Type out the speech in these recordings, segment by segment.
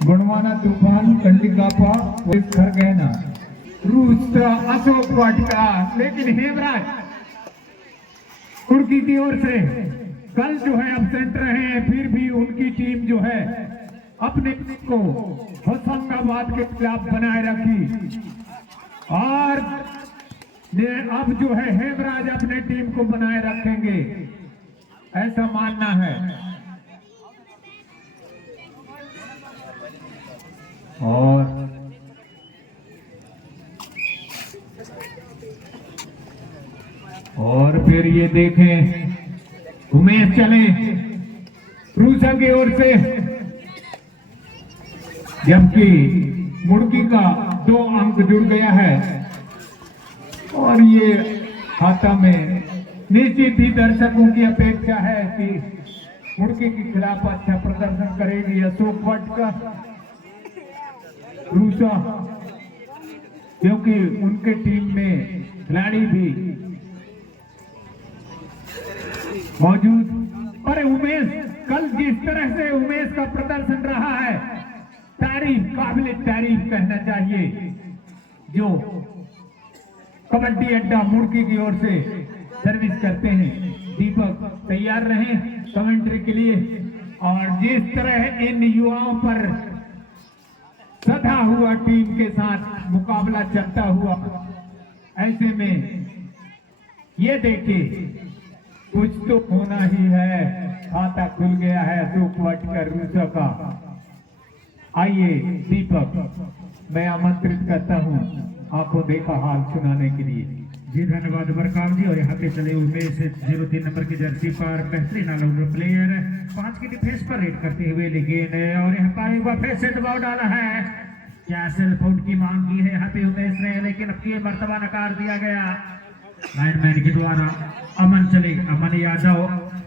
गुणवाना तूफान कंडिकापा खरगैना रूस्त्रा अशोक वाटिका। लेकिन हेमराज कुर्की की ओर से कल जो है एब्सेंट रहे, फिर भी उनकी टीम जो है अपने को होशंगाबाद के खिलाफ बनाए रखी और अब जो है हेमराज अपने टीम को बनाए रखेंगे, ऐसा मानना है। और फिर ये देखें उमेश चले रूसा की ओर से, जबकि मुड़की का 2 अंक जुड़ गया है और ये खाता में निश्चित ही दर्शकों की अपेक्षा है कि मुड़की के खिलाफ अच्छा प्रदर्शन करेगी अशोक वाटिका रूसा, क्योंकि उनके टीम में खिलाड़ी भी मौजूद। पर उमेश कल जिस तरह से उमेश का प्रदर्शन रहा है, काबिल तारीफ कहना चाहिए। जो कबड्डी अड्डा मुड़की की ओर से सर्विस करते हैं, दीपक तैयार रहे कमेंट्री के लिए। और जिस तरह इन युवाओं पर सधा हुआ टीम के साथ मुकाबला चलता हुआ, ऐसे में ये देखिए कुछ तो होना ही है। खाता खुल गया है अशोक वाटिका रूसा का। आइए दीपक, मैं आमंत्रित करता हूं आंखों देखा हाल सुनाने के लिए। जी धन्यवाद बरकाम जी। और यहाँ पे चले उमेश 03 नंबर की जर्सी पर बेहतरीन ऑलराउंडर प्लेयर 5 की डिफेंस पर रेड करते हुए, लेकिन और यहाँ पर एक बार फिर से दबाव डाला है। क्या सेल्फ आउट की मांग की है यहाँ पे उमेश ने, लेकिन अब की मर्तबा नकार दिया गया लाइनमैन के द्वारा। अमन चले, अमन यादव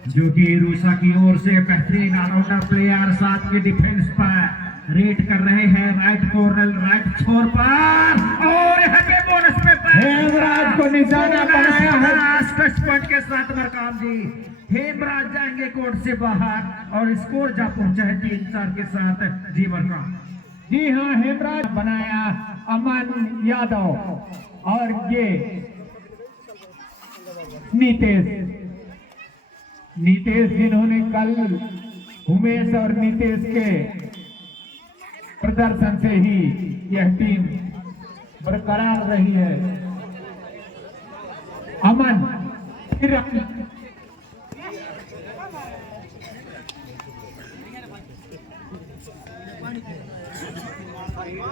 जो कि रूसा की ओर से बेहतरीन ऑलराउंडर प्लेयर 7 की डिफेंस पर रेड कर रहे हैं राइट कॉर्नर राइट छोर पर, और यहाँ पे बोनस में हेमराज को निशाना बनाया है टच पॉइंट के साथ बरकाम जी। हेमराज जाएंगे कोर्ट से बाहर और स्कोर जा पहुंचा है 3-4 के साथ। जी बरकाम जी हाँ, हेमराज बनाया अमन यादव और ये नीतेश जिन्होंने कल उमेश और नीतेश के प्रदर्शन से ही यह टीम बरकरार रही है। अमन फिर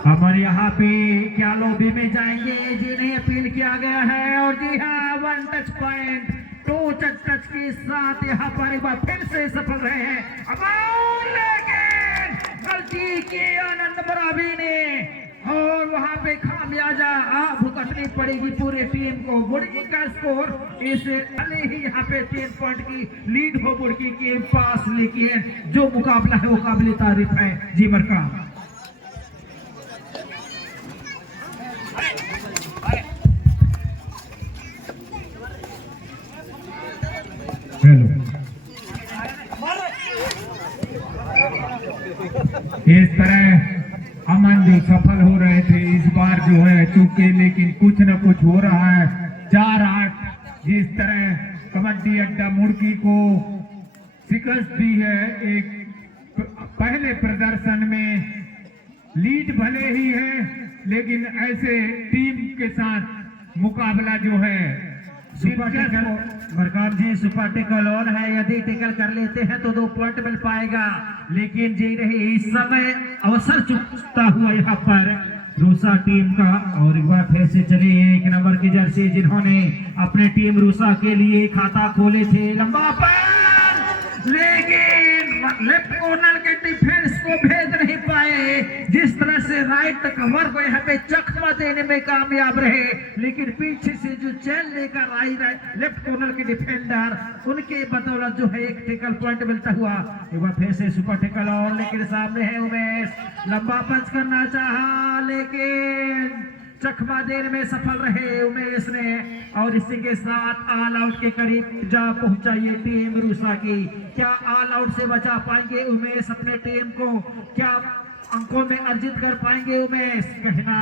हमारे यहाँ पे क्या लॉबी में जाएंगे जिन्हें अपील किया गया है। और जी हाँ, 1 टच पॉइंट 2 टच के साथ यहाँ पर एक बार फिर से सफल रहे हैं। लेकिन गलती की आनंद बराबरी ने, और वहां पे खामियाजा भुगतनी पड़ेगी पूरे टीम को। बुड़की का स्कोर इसे भले ही यहाँ पे 3 पॉइंट की लीड हो बुड़की के पास, लेकिन जो मुकाबला है वो काबिल तारीफ है। जी बरकाम इस तरह अमन जो सफल हो रहे थे इस बार जो है चूके, लेकिन कुछ न कुछ हो रहा है। 4-8 जिस तरह कबड्डी अड्डा मुड़की को शिकस्त दी है, एक पहले प्रदर्शन में लीड भले ही है, लेकिन ऐसे टीम के साथ मुकाबला जो है सुपर टेकल बरकाम जी, सुपर टेकल ऑन है। यदि टेकल कर लेते हैं तो 2 पॉइंट मिल पाएगा, लेकिन जी रही इस समय अवसर चुकता हुआ यहाँ पर रूसा टीम का। और एक बार फिर से चले 1 नंबर की जर्सी जिन्होंने अपने टीम रूसा के लिए खाता खोले थे, लंबा पर, लेकिन लेफ्ट कॉर्नर के डिफेंस को भेज नहीं पाए। जिस तरह से राइट कवर को यहाँ पे चकमा देने में कामयाब रहे, लेकिन पीछे से जो चैन लेकर आई लेफ्ट कॉर्नर के डिफेंडर, उनके बदौलत जो है एक टेकल पॉइंट मिलता हुआ। एक बार फिर से सुपर टेकल और, लेकिन सामने है उमेश, लंबा पंच करना चाहा लेकिन चकमा देने में सफल रहे उमेश ने। और इसी के साथ ऑल आउट के करीब जा पहुंचा ये टीम रूसा की। क्या ऑल आउट से बचा पाएंगे उमेश अपने टीम को? क्या अंकों में अर्जित कर पाएंगे उमेश, कहना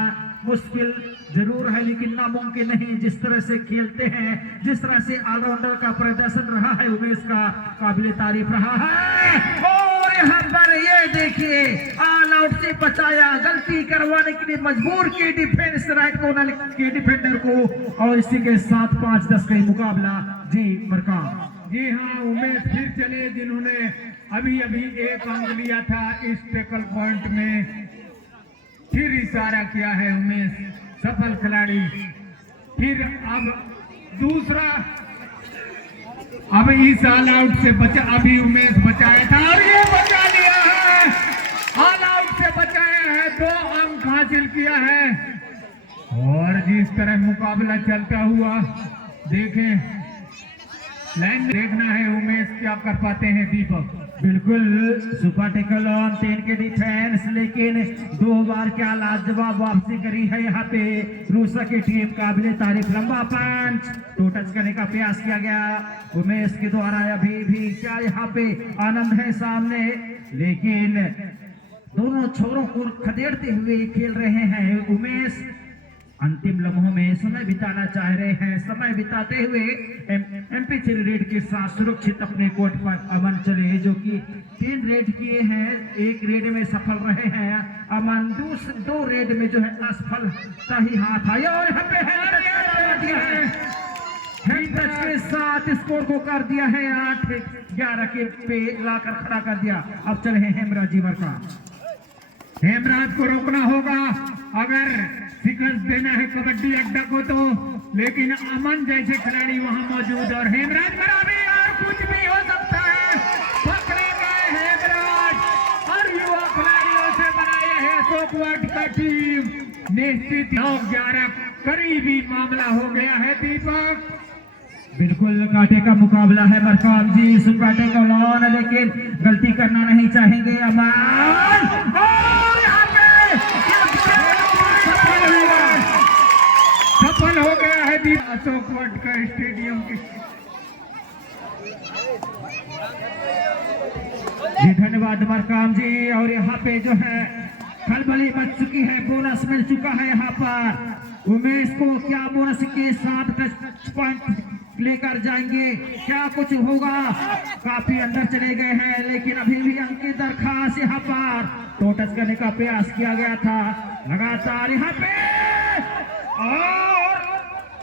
मुश्किल जरूर है लेकिन नामुमकिन नहीं। जिस तरह से खेलते हैं, जिस तरह से ऑलराउंडर का प्रदर्शन रहा है उमेश का, काबिले तारीफ रहा है। और यहाँ पर ये देखिए ऑल आउट से बचाया, गलती करवाने के लिए मजबूर की डिफेंस राइट कॉर्नर के डिफेंडर को, और इसी के साथ 5-10 का मुकाबला। जी मरकाम। जी हाँ, उमेश फिर चले जिन्होंने अभी अभी एक अंक लिया था इस टैकल पॉइंट में, फिर इशारा किया है उमेश, सफल खिलाड़ी। फिर अब दूसरा, अब इस ऑल आउट से बचा, अभी उमेश बचाया था और ये बचा लिया है, ऑल आउट से बचाया है, 2 अंक हासिल किया है। और जिस तरह मुकाबला चलता हुआ देखें, लाइन देखना है उमेश क्या कर पाते हैं। दीपक बिल्कुल सुपर टैकल ऑन 10 के डिफेंस, लेकिन 2 बार क्या लाजवाब वापसी करी है यहाँ पे रूसा की टीम, काबिले तारीफ। लंबा पंच तो टच करने का प्रयास किया गया उमेश के द्वारा। अभी भी क्या यहाँ पे आनंद है सामने, लेकिन दोनों छोरों को खदेड़ते हुए खेल रहे हैं उमेश। अंतिम लम्हों में समय बिताना चाह रहे हैं, समय बिताते हुए एमपी 3 रेड के साथ सुरक्षित अपने कोर्ट पर अमन चले, जो कि 3 रेड किए हैं, 1 रेड में सफल रहे हैं अमन, 2 रेड में जो है असफलता ही हाथ आया। और यहाँ पे के साथ स्कोर को कर दिया है 8-11 के पे लाकर खड़ा कर दिया। अब चले हैं हेमराज जी का। हेमराज को रोकना होगा अगर शिकस्त देना है कबड्डी अड्डा को तो, लेकिन अमन जैसे खिलाड़ी वहां मौजूद, और हेमराज बराबर, और कुछ भी हो सकता है। पकड़े गए हेमराज और युवा खिलाड़ियों से बनाए है अशोक वाट का टीम। निश्चित 9-11 करीबी मामला हो गया है। दीपक बिल्कुल कांटे का मुकाबला है मरकाम जी, सुकाटे का लॉन, लेकिन गलती करना नहीं चाहेंगे अमन। और यहाँ पे सफल हो गया है अशोक वाट का स्टेडियम के। जी धन्यवाद मरकाम जी। और यहाँ पे जो है खलबली बच चुकी है, बोनस मिल चुका है यहाँ पर उमेश को। क्या बोनस के साथ टच पॉइंट लेकर जाएंगे, क्या कुछ होगा? काफी अंदर चले गए हैं, लेकिन अभी भी अंक की दरखास्त यहाँ पर तो टच करने का प्रयास किया गया था लगातार यहाँ पे, और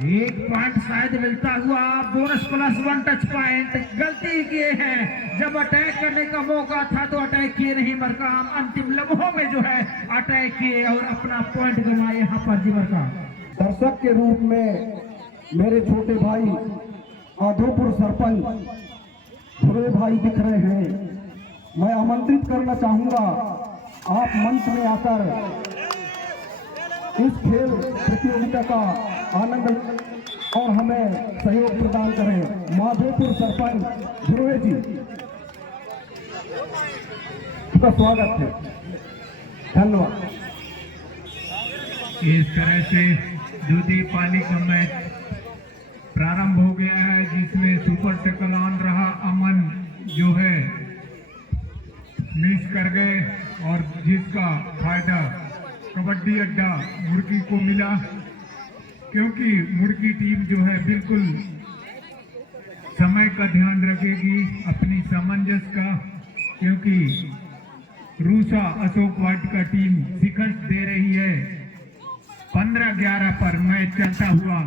1 पॉइंट शायद मिलता हुआ, बोनस +1 टच पॉइंट। गलती किए हैं, जब अटैक करने का मौका था तो अटैक किए नहीं मरकाम, अंतिम लम्हों में जो है अटैक किए और अपना पॉइंट गंवाए यहाँ पर जी मरकाम। दर्शक के रूप में मेरे छोटे भाई आधोपुर सरपंच ध्रुव भाई दिख रहे हैं, मैं आमंत्रित करना चाहूंगा आप मंच में आकर इस खेल प्रतियोगिता का आनंद और हमें सहयोग प्रदान करें। माधोपुर सरपंच ध्रुव जी का स्वागत है, धन्यवाद। इस तरह से दूधी पानी का मैच प्रारंभ हो गया है, जिसमें सुपर टैकल ऑन रहा अमन जो है मिस कर गए, और जिसका फायदा कबड्डी अड्डा मुर्गी को मिला, क्योंकि मुर्गी टीम जो है बिल्कुल समय का ध्यान रखेगी, अपनी सामंजस्य का, क्योंकि रूसा अशोक वाट का टीम शिकस्त दे रही है। 15-11 पर मैच चलता हुआ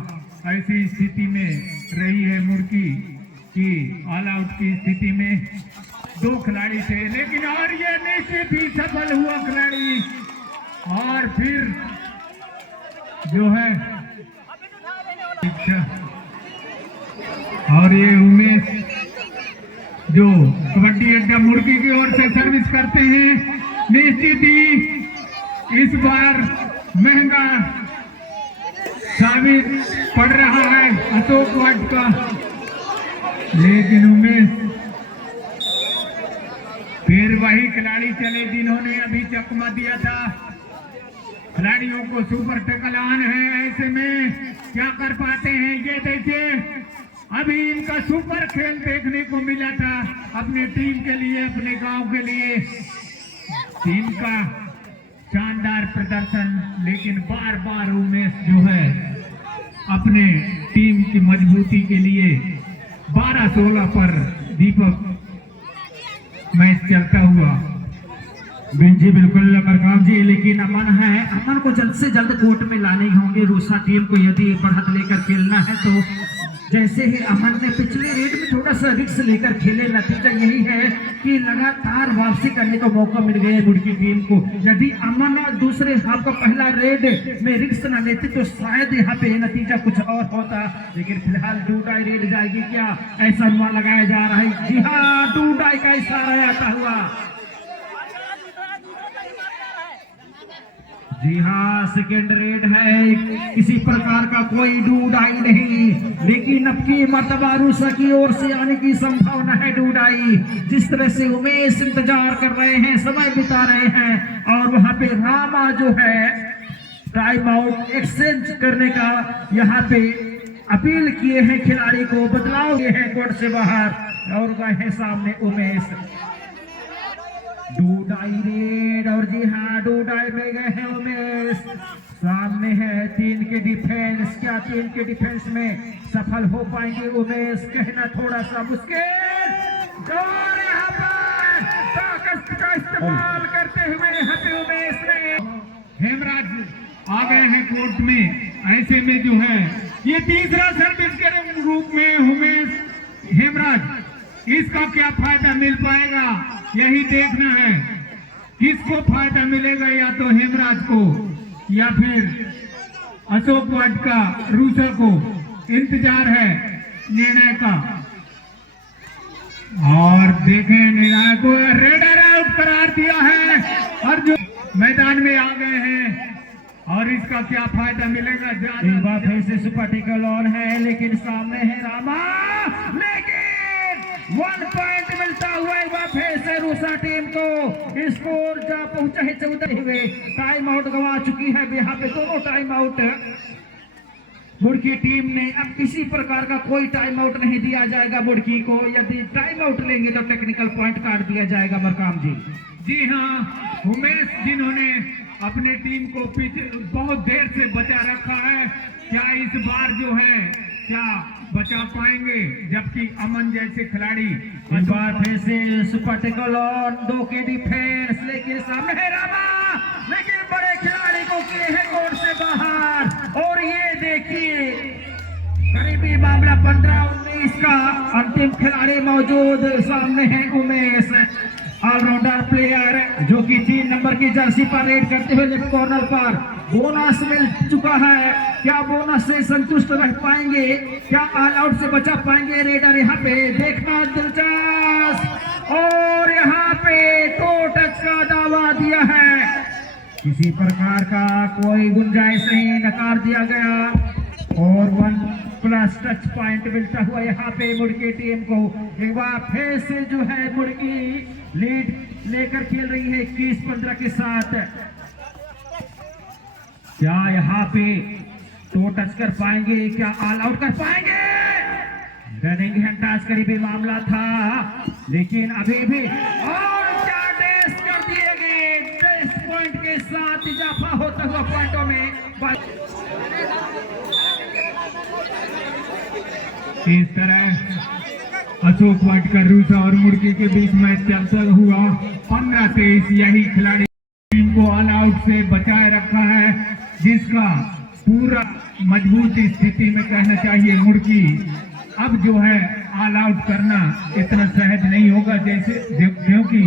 ऐसी स्थिति में रही है मुर्गी की, ऑल आउट की स्थिति में 2 खिलाड़ी थे, लेकिन और ये निश्चित ही सफल हुआ खिलाड़ी, और फिर जो है और ये उमेश जो कबड्डी अड्डा मुर्गी की ओर से सर्विस करते हैं, निश्चित ही इस बार महंगा साबित पड़ रहा है अशोक वाट का, लेकिन उमेश फिर वही खिलाड़ी चले जिन्होंने अभी चकमा दिया था। खिलाड़ियों को सुपर टैकल ऑन है, ऐसे में क्या कर पाते हैं ये देखिए। अभी इनका सुपर खेल देखने को मिला था अपनी टीम के लिए, अपने गांव के लिए। टीम का शानदार प्रदर्शन, लेकिन बार बार उमेश जो है अपने टीम की मजबूती के लिए 12-16 पर दीपक मैच चलता हुआ। जी बिल्कुल मरकाम जी, लेकिन अमन को जल्द से जल्द कोर्ट में लाने होंगे। रूसा टीम को यदि बढ़त लेकर खेलना है तो जैसे ही अमन ने पिछले रेड में थोड़ा सा रिक्स लेकर खेले, नतीजा यही है कि लगातार वापसी करने का मौका मिल गया मुर्गी टीम को। यदि अमन दूसरे हाफ का पहला रेड में रिक्स न लेते तो शायद यहाँ पे नतीजा कुछ और होता, लेकिन फिलहाल डू डाई रेड जाएगी क्या, ऐसा अनुमान लगाया जा रहा है। जी हाँ, डू डाई का इशारा आता हुआ। जी हाँ, सेकेंड रेड है, किसी प्रकार का कोई डूडाई नहीं, लेकिन अब की मर्तबा रूसा की ओर से आने की संभावना है डूडाई। जिस तरह से उमेश इंतजार कर रहे हैं, समय बिता रहे हैं, और वहां पे रामा जो है टाइम आउट एक्सचेंज करने का यहाँ पे अपील किए हैं, खिलाड़ी को बदलाव किए हैं कोर्ट से बाहर, और गए हैं सामने उमेश। डूडाई रेड, और जी हाँ, डूडाई में गए हैं उमेश। सामने है 3 के डिफेंस, क्या 3 के डिफेंस में सफल हो पाएंगे उमेश, कहना थोड़ा सा मुश्किल। और यहाँ पर ताकत का इस्तेमाल करते हुए यहाँ पे उमेश ने, हेमराज आ गए हैं कोर्ट में। ऐसे में जो है ये तीसरा सर्विस के रूप में उमेश, हेमराज इसका क्या फायदा मिल पाएगा, यही देखना है। किसको फायदा मिलेगा, या तो हेमराज को या फिर अशोक वाडका, रूसा को इंतजार है निर्णय का। और देखें निर्णायक को रेडर आउट करार दिया है, और जो मैदान में आ गए हैं, और इसका क्या फायदा मिलेगा। एक बार फिर से सुपर ऑन है, लेकिन सामने है रामा, लेकिन 1 पॉइंट मिलता हुआ एक बार फिर से रूसा टीम को। स्कोर जा पहुंचा है 14 हुए, टाइम आउट गंवा चुकी है यहाँ पे, दोनों टाइम आउट मुर्गी टीम ने। अब किसी प्रकार का कोई टाइम आउट नहीं दिया जाएगा मुर्गी को, यदि टाइम आउट लेंगे तो टेक्निकल पॉइंट काट दिया जाएगा मरकाम जी। जी हाँ, उमेश जिन्होंने अपने टीम को पीछे बहुत देर से बचा रखा है, क्या इस बार जो है क्या बचा पाएंगे, जबकि अमन जैसे खिलाड़ी। इस बार फिर से सुपर टेकल ऑन, 2 के डिफेंस, लेकिन सामने है रामा, लेकिन बड़े खिलाड़ी को किए हैं कोर्ट से बाहर। और ये देखिए करीबी मामला 15-19 का, अंतिम खिलाड़ी मौजूद, सामने है उमेश, ऑलराउंडर प्लेयर जो कि 3 नंबर की जर्सी पर रेड करते हुए लेफ्ट कॉर्नर पर। बोनस मिल चुका है, क्या बोनस से संतुष्ट रह पाएंगे, क्या ऑल आउट से बचा पाएंगे रेडर, यहाँ पे देखना दिलचस्प। और यहाँ पे टो टच का दावा दिया है, किसी प्रकार का कोई गुंजाइश नहीं, नकार दिया गया। और 1+ टच पॉइंट मिलता हुआ यहाँ पे मुर्गी टीम को। एक बार फिर से जो है मुर्गी लीड लेकर खेल रही है 21-15 के साथ। क्या यहाँ पे टो टच कर पाएंगे, क्या ऑल आउट कर पाएंगे? रनिंग हैंड टच करीबी मामला था, लेकिन अभी भी और क्या टेस्ट कर दिए गए, 10 पॉइंट के साथ इजाफा होता हुआ पॉइंटों में। इस तरह अशोक वाडकर, रूसा और मुर्गी के बीच मैच चलता हुआ 15-23, यही खिलाड़ी टीम को ऑल आउट से बचाए रखा है, जिसका पूरा मजबूत स्थिति में कहना चाहिए मुर्गी। अब जो है ऑल आउट करना इतना सहज नहीं होगा, जैसे क्योंकि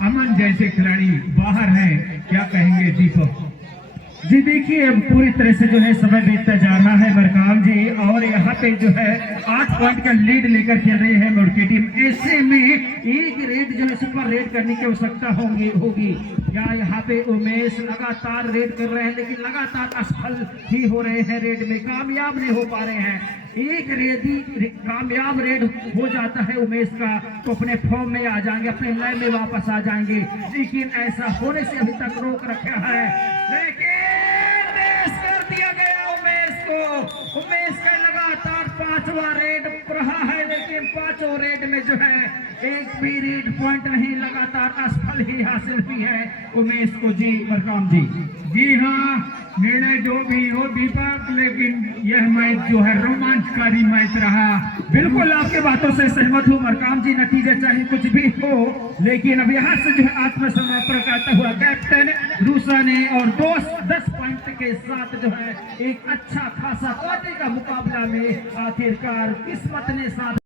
अमन जैसे खिलाड़ी बाहर हैं। क्या कहेंगे दीपक जी? देखिए अब पूरी तरह से जो है समय बीतता जा रहा है मरकाम जी, और यहाँ पे जो है 8 पॉइंट का लीड लेकर खेल रही है मुर्गी टीम। ऐसे में एक रेड जो है सुपर रेड करने की आवश्यकता होगी। क्या यहाँ पे उमेश लगातार रेड कर रहे हैं, लेकिन लगातार असफल ही हो रहे हैं, रेड में कामयाब नहीं हो पा रहे हैं। एक रेडी कामयाब रेड हो जाता है उमेश का तो अपने फॉर्म में आ जाएंगे, अपने लय में वापस आ जाएंगे, लेकिन ऐसा होने से अभी तक रोक रखा है। लेकिन मिस कर दिया गया उमेश को। उमेश का लगातार 5 5वां रेड रहा है, लेकिन 5 रेड में जो है एक भी रेड पॉइंट नहीं, लगातार असफल ही हासिल हुई है उमेश को जी मरकाम जी। जी हाँ, निर्णय जो भी हो दीपक, लेकिन यह मैच जो है रोमांचकारी मैच रहा। बिल्कुल आपके बातों से सहमत हूँ मरकाम जी, नतीजे चाहे कुछ भी हो, लेकिन अब यहाँ से जो है आत्मसमर्पण करता हुआ कैप्टन रूसा ने और 10 पॉइंट के साथ जो है एक अच्छा खासा क्वार्टर का मुकाबला में आखिरकार किस्मत ने साथ